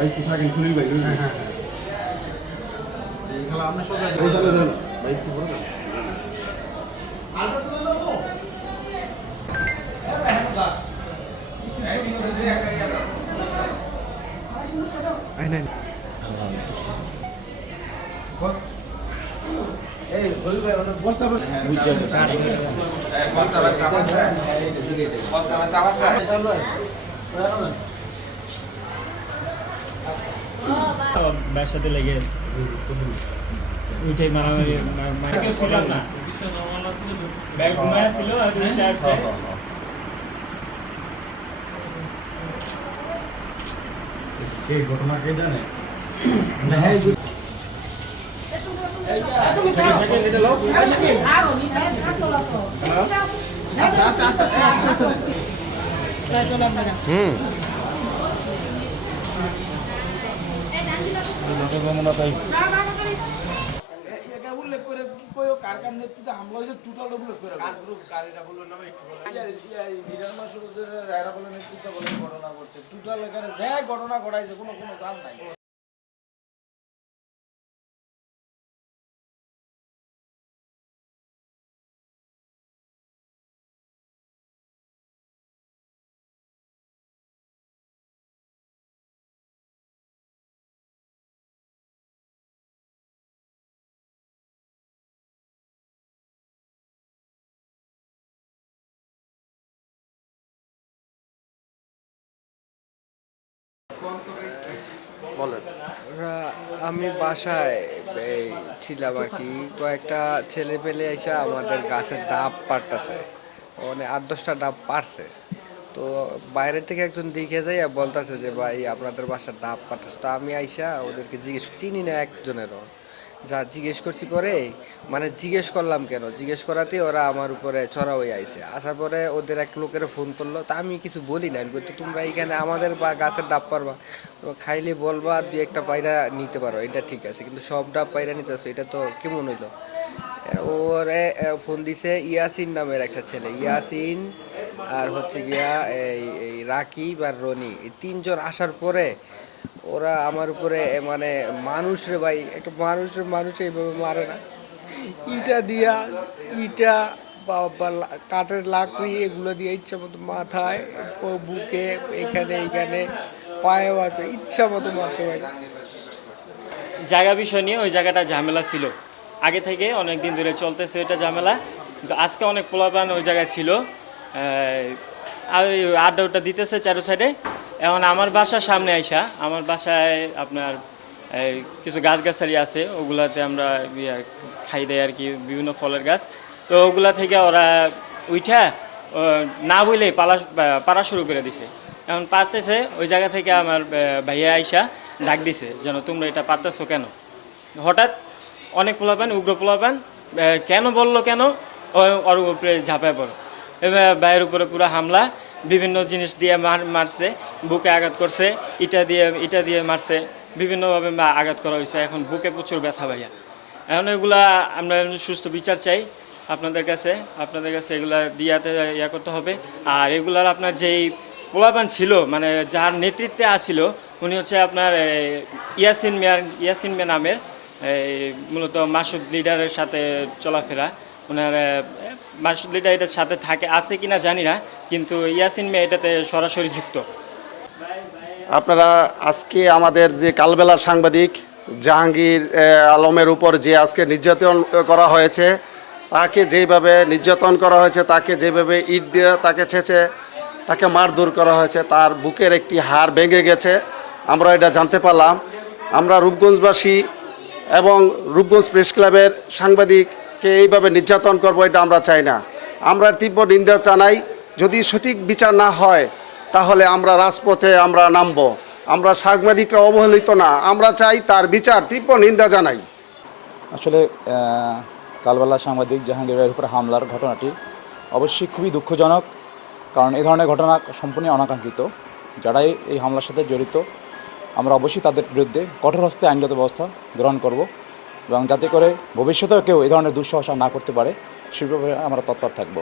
ভাই কি থাকেন খুলি ভাই হ্যাঁ হ্যাঁ খেলা আপনার সবাই ভাই চলে যান ভাই একটু বড় যান আই নাই বস্তা বুঝছে বস্তা বা চাপ আছে বস্তা বা চাপ আছে। লেগে উঠে মারামারি মার ছিলাম না। ব্যাগ ঘুমায় ছিল আর দুইটা আসছে কে ঘটনা কে জানে? না হ্যাঁ হুম। উল্লেখ করে কার কার নেতৃত্বে হামলা হয়েছে টোটাল উল্লেখ করে কার গ্রুপ গাড়িটা বলল না একটু বিরান মাসুদের রায়রা বলে নেতৃত্ব বলে ঘটনা করছে টোটাল এখানে যে ঘটনা ঘটাইছে কোনো কোনো জান নাই। আমি বাসায় এই ছিলাম আর কি। কয়েকটা ছেলে পেলে এসে আমাদের গাছের ডাব পারতেছে মানে আট দশটা ডাব পারছে তো বাইরে থেকে একজন দেখে আর বলতেছে যে, ভাই, আপনাদের বাসার ডাব পারতেছে তো আমি আইসা ওদেরকে জিজ্ঞেস চিনি না একজনেরও? যা জিজ্ঞেস করছি পরে মানে জিজ্ঞেস করলাম কেন? জিজ্ঞেস করাতে ওরা আমার উপরে ছড়া হয়ে আইছে। আসার পরে ওদের এক লোকের ফোন করল, তা আমি কিছু বলি না। আমি বলছি তোমরা এখানে আমাদের বা গাছের ডাব পারবা। তো খাইলে বলবা, দুই একটা পায়রা নিতে পারো, এটা ঠিক আছে। কিন্তু সব ডাব পায়রা নিতে আসো এটা তো কেমন হইল? ওরে ফোন দিছে ইয়াসিন নামের একটা ছেলে। ইয়াসিন আর হচ্ছে গিয়া এই রাকিব আর রনি। এই তিনজন আসার পরে ওরা আমার উপরে মানে মানুষ রে ভাই, একটা মানুষের মানুষ এইভাবে মারে না। ইটা দিয়া, ইটা বা কাঠের লাকড়ি এগুলো দিয়ে ইচ্ছা মতো মাথায় বুকে, এখানে, এইখানে, পায়েও আছে, ইচ্ছা মতো মারছে ভাই। জায়গা বিষয় নিয়ে ওই জায়গাটা ঝামেলা ছিল। আগে থেকে অনেক দিন ধরে চলতেছে ওইটা ঝামেলা। কিন্তু আজকে অনেক পোলাপান ওই জায়গায় ছিল। আর আড্ডা ওটা দিতেছে চারো সাইডে এখন আমার বাসার সামনে আইসা, আমার বাসায় আপনার কিছু গাছগাছালি আছে, ওগুলাতে আমরা খাই দেয় আর কি, বিভিন্ন ফলের গাছ। তো ওগুলা থেকে ওরা উইঠা না বলেই পালা, পাড়া শুরু করে দিছে। এখন পারতেছে, ওই জায়গা থেকে আমার ভাইয়া আইসা ডাক দিছে, যেন তোমরা এটা পারতেছো কেন? হঠাৎ অনেক পোলাপান, উগ্র পোলাপান কেন বলল কেন? ওর উপরে ঝাঁপায় পড়ো। এবার ভাইয়ের উপরে পুরো হামলা বিভিন্ন জিনিস দিয়ে মার মারছে, বুকে আঘাত করছে, ইটা দিয়ে ইটা দিয়ে মারছে, বিভিন্নভাবে আঘাত করা হয়েছে। এখন বুকে প্রচুর ব্যথা ভাইয়া। এখন এগুলা আমরা সুস্থ বিচার চাই আপনাদের কাছে। আপনাদের কাছে এগুলা দিয়াতে ইয়া করতে হবে। আর এগুলার আপনার যেই পোলাপান ছিল মানে যার নেতৃত্বে আছিল, উনি হচ্ছে আপনার ইয়াসিন মিয়ার ইয়াসিন মিয়া নামের মূলত মাসুদ লিডারের সাথে চলাফেরা। ওনার এ, মাসুদ লিডার এটার সাথে থাকে আছে কিনা জানি না কিন্তু ইয়াসিন মিয়া এটাতে সরাসরি যুক্ত। আপনারা আজকে আমাদের যে কালবেলার সাংবাদিক জাহাঙ্গীর আলমের উপর যে আজকে নির্যাতন করা হয়েছে তাকে যেভাবে নির্যাতন করা হয়েছে তাকে যেভাবে ইট দিয়ে তাকে ছেঁচে তাকে মারধর করা হয়েছে তার বুকের একটি হাড় ভেঙে গেছে আমরা এটা জানতে পারলাম। আমরা রূপগঞ্জবাসী এবং রূপগঞ্জ প্রেস ক্লাবের সাংবাদিককে এইভাবে নির্যাতন করব, এটা আমরা চাই না। আমরা তীব্র নিন্দা জানাই, যদি সঠিক বিচার না হয়, তাহলে আমরা রাজপথে আমরা নামব। আমরা সাংবাদিকরা অবহেলিত না, আমরা চাই তার বিচার, তীব্র নিন্দা জানাই। আসলে কালবেলা সাংবাদিক জাহাঙ্গীর ভাইয়ের উপর হামলার ঘটনাটি অবশ্যই খুবই দুঃখজনক, কারণ এ ধরনের ঘটনা সম্পূর্ণ অনাকাঙ্ক্ষিত। যারাই এই হামলার সাথে জড়িত, আমরা অবশ্যই তাদের বিরুদ্ধে কঠোর হস্তে আইনগত ব্যবস্থা গ্রহণ করব। এবং যাতে করে ভবিষ্যতেও কেউ এই ধরনের দুঃসাহস না করতে পারে সেভাবে আমরা তৎপর থাকব।